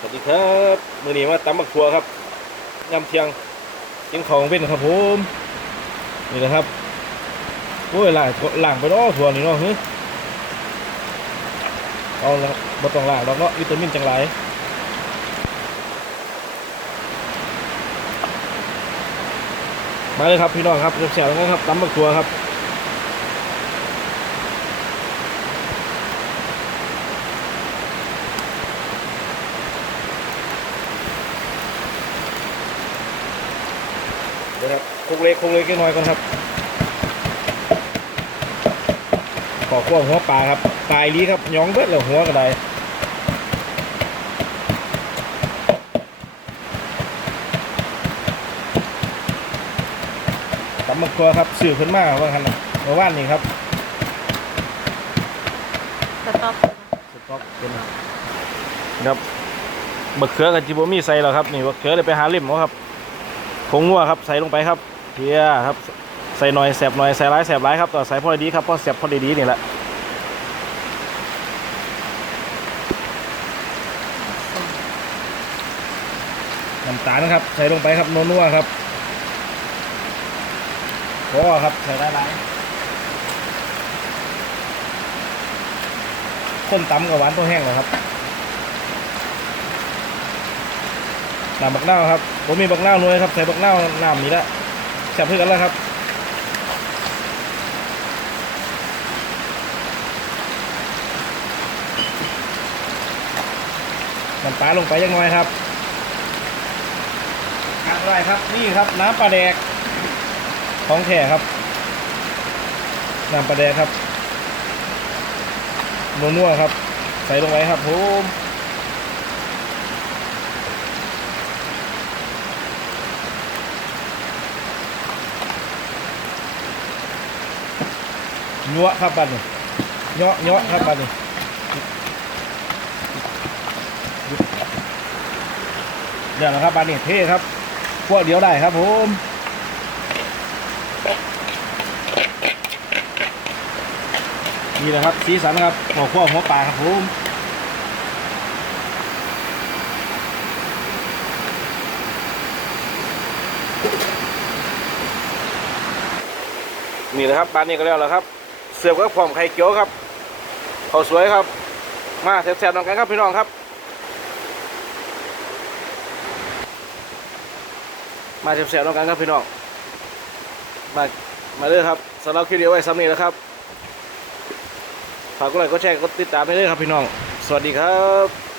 สวัสดีครับมือนี้มาตำบักทัวครับยำเทียงกินของเป็นครับผมนี่นะครับโอ้ยล่างล่างไปเนาะทัวนี่เนาะเฮ้ยเอาละบ่ต้องหลางดอกเนาะวิตามินจังไรมาเลยครับพี่น้องครับแซ่บแล้วครับตำบักทัวครับ เดี๋ยวครับคงเล็กคงเล็กน้อยก่อนครับขอควบหัวปลาครับปลายลีครับย้องเบิดแล้วหัวก็ได้ตำมะครัวครับสื่อขึ้นมาว่าคันน่ะเมื่อวานนี้ครับสต๊อปสต๊อกเป็นครับบักเขือกับจิบมีใส่แล้วครับนี่บักเขือเลยไปหาเล่มเอาครับ ผงงัวครับใส่ลงไปครับเพียครับใส่หน่อยแสบหน่อยใส่ร้ายแสบร้ายครับต่อใส่พอดีครับพอแสบพอดีๆนี่แหละน้ำตาลนะครับ ใส่ลงไปครับนัวๆครับพอครับใส่ได้หลายส้มตำกับหวานตัวแห้งเหรอครับ น้ำบักนาครับผมมีบักนาหน่วยครับใส่บักนาน้ำนี่แหละแซ่บเพื่อกันแล้วครับน้ำปลาลงไปยังน้อยครับอะไรครับนี่ครับน้ำปลาแดกของแท้ครับน้ำปลาแดกครับนัวๆครับ ใส่ลงไปครับผม ยัวครับบัดนี้เยาะเยาะครับบัดนี้เดี๋ยวนะครับบ้านนี่เท่ครับพวกเดียวได้ครับผมนี่แหละครับสีสันครับหัวขั้วหัวปลาครับผมนี่นะครับบานนี้ก็แล้วแหละครับ เสิร์ฟกับความไข่เกี๊ยวครับข้าสวยครับ มาแซ่บๆนำกันครับพี่น้องครับ มาแซ่บๆแล้วกันครับพี่น้อง มา มาเลยครับสำหรับคลิปเดียวไว้ซ้ำนี้แล้วครับ ฝากกดไลค์กดแชร์กดติดตามไปเลยครับพี่น้อง สวัสดีครับ